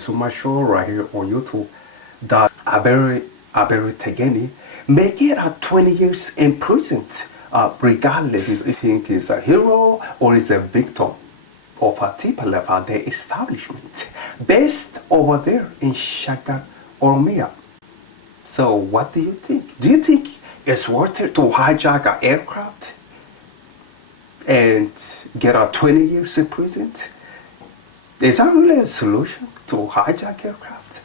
bilisummaashow right here on YouTube. That Abera Tegegn may get 20 years imprisoned, regardless if you think he's a hero or is a victim of a people of the establishment based over there in Hijack, Oromia. So what do you think? Do you think it's worth it to hijack an aircraft and get 20 years in prison? Is that really a solution to hijack aircraft?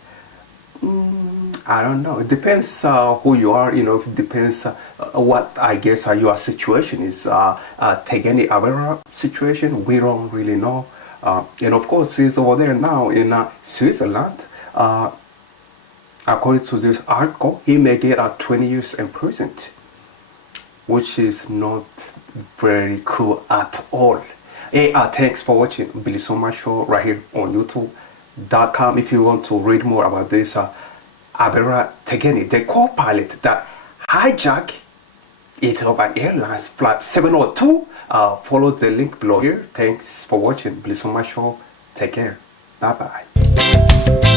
I don't know. It depends who you are. It depends what I guess your situation is. Tegegn Abera situation, we don't really know. And of course, he's over there now in Switzerland. According to this article, he may get 20 years in prison, which is not very cool at all. Hey, thanks for watching bilisummaashow right here on YouTube.com. If you want to read more about this, Abera Tegegn, the co-pilot that hijacked Ethiopian Airlines flight 702, follow the link below here. Thanks for watching bilisummaashow. Take care. Bye bye.